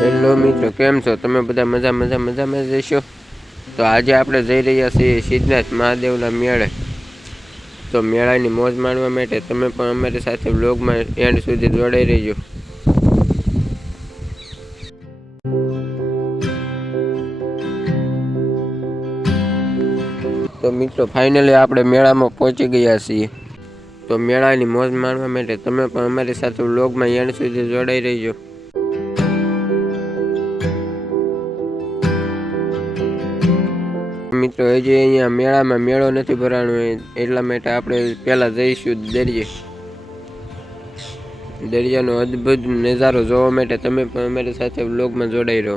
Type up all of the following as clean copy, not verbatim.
Hello મિત્રો, કેમ છો તમે? બધા મજામાં જઈશો. તો આજે આપણે જઈ રહ્યા છીએ સિદ્ધનાથ મહાદેવના મેળે. તો મેળાની મોજ માણવા માટે તમે પણ અમારી સાથે વ્લોગમાં એન્ડ સુધી જોડાઈ રહેજો. તો મિત્રો, ફાઇનલી આપણે મેળામાં પહોંચી ગયા છીએ. તો મેળાની મોજ માણવા માટે તમે પણ અમારી સાથે વ્લોગમાં એન્ડ સુધી જોડાઈ રહેજો. મિત્રો, હજી અહીંયા મેળામાં મેળો નથી ભરાણો, એટલા માટે આપણે પહેલાં જઈશું દરિયાનો અદ્ભુત નજારો જોવા માટે તમે પણ અમારી સાથે વ્લોગમાં જોડાઈ રહો.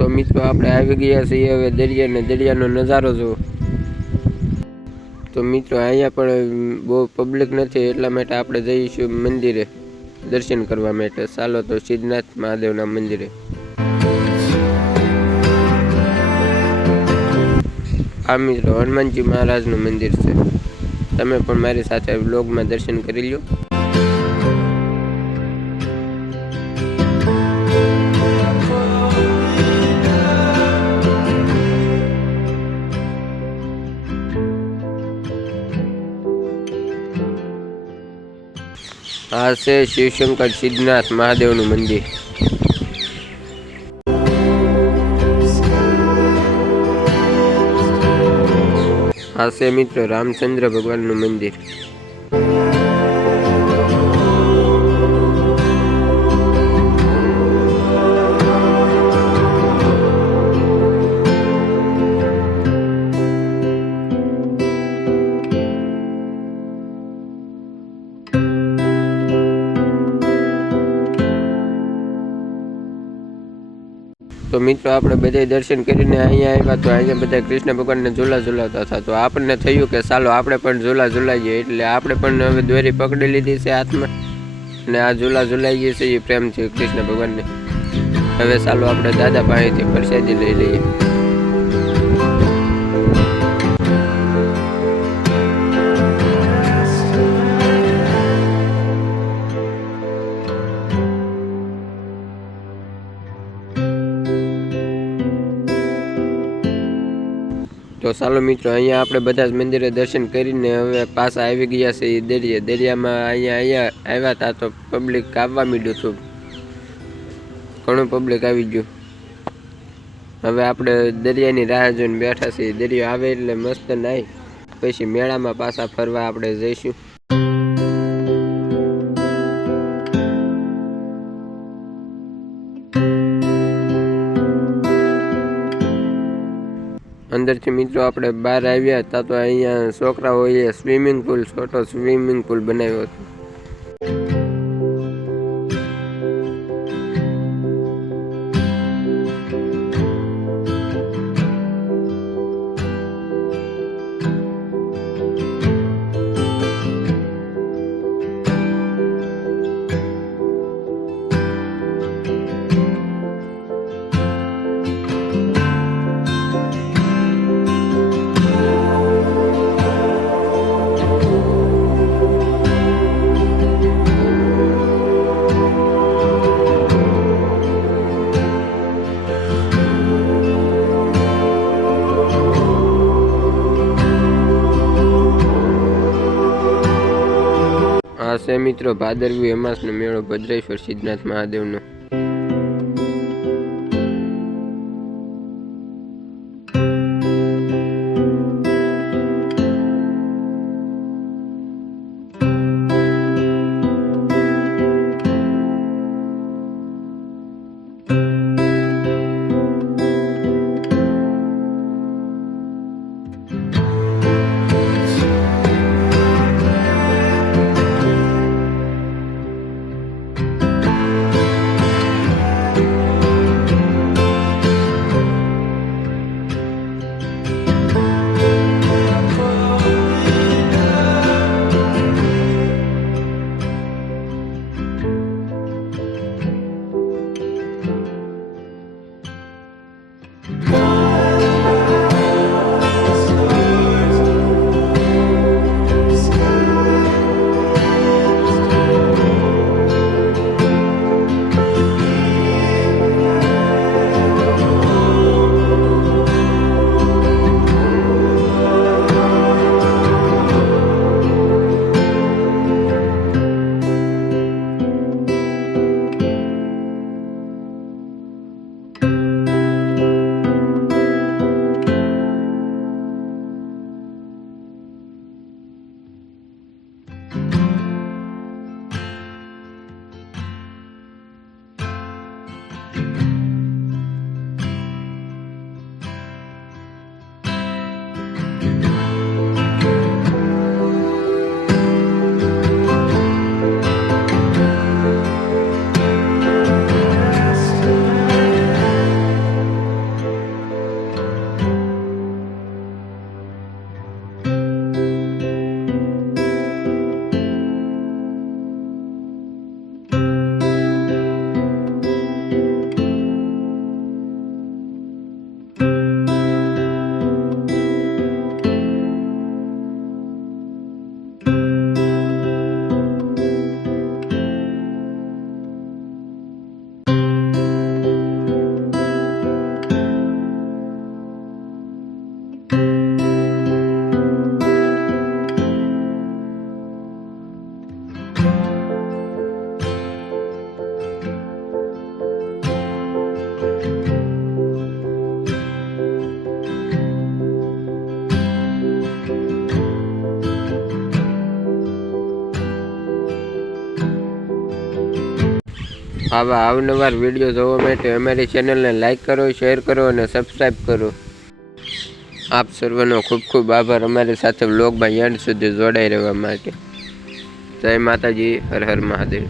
તો મિત્રો, આપણે આવી ગયા છીએ હવે દરિયાનો નજારો જુઓ. તો મિત્રો, અહીંયા પણ બહુ પબ્લિક નથી, એટલા માટે આપણે જઈશું મંદિરે દર્શન કરવા માટે. ચાલો તો સિદ્ધનાથ મહાદેવના મંદિરે. આ મિત્રો હનુમાનજી મહારાજનું મંદિર છે. તમે પણ મારી સાથે વ્લોગમાં દર્શન કરી લો. આ છે શિવશંકર સિદ્ધનાથ મહાદેવનું મંદિર. આ છે મિત્રો રામચંદ્ર ભગવાનનું મંદિર. તો મિત્રો, આપણે બધા દર્શન કરીને અહીંયા આવ્યા. તો અહીંયા બધા કૃષ્ણ ભગવાનને ઝૂલા ઝૂલાવતા હતા. તો આપણને થયું કે ચાલો આપણે પણ ઝૂલા ઝૂલાવીએ, એટલે આપણે પણ હવે દોરી પકડી લીધી છે હાથમાં અને આ ઝૂલા ઝૂલાવીએ છીએ પ્રેમથી કૃષ્ણ ભગવાનને. હવે ચાલો આપણે દાદા પાસેથી પ્રસાદી લઈ લઈએ. તો ચાલો મિત્રો, અહીંયા આપણે બધા જ મંદિરે દર્શન કરીને હવે પાછા આવી ગયા છે દરિયામાં. અહીંયા આવ્યા હતા તો પબ્લિક આવવા માંડ્યું હતું, ઘણું પબ્લિક આવી ગયું. હવે આપણે દરિયાની રાહ જોઈને બેઠા છીએ. દરિયો આવે એટલે મસ્ત નાહી પછી મેળામાં પાછા ફરવા આપણે જઈશું. અંદરથી મિત્રો આપણે બહાર આવ્યા હતા તો અહીંયા છોકરાઓએ છોટો સ્વિમિંગ પુલ બનાવ્યો હતો. આ છે મિત્રો ભાદરવી અમાસનો મેળો ભદ્રેશ્વર સિદ્ધનાથ મહાદેવનો. આવા અવનવાર વિડીયો જોવા માટે અમારી ચેનલને લાઈક કરો, શેર કરો અને સબસ્ક્રાઈબ કરો. આપ સર્વનો ખૂબ ખૂબ આભાર અમારી સાથે વ્લોગમાં એન્ડ સુધી જોડાઈ રહેવા માટે. જય માતાજી, હર હર મહાદેવ.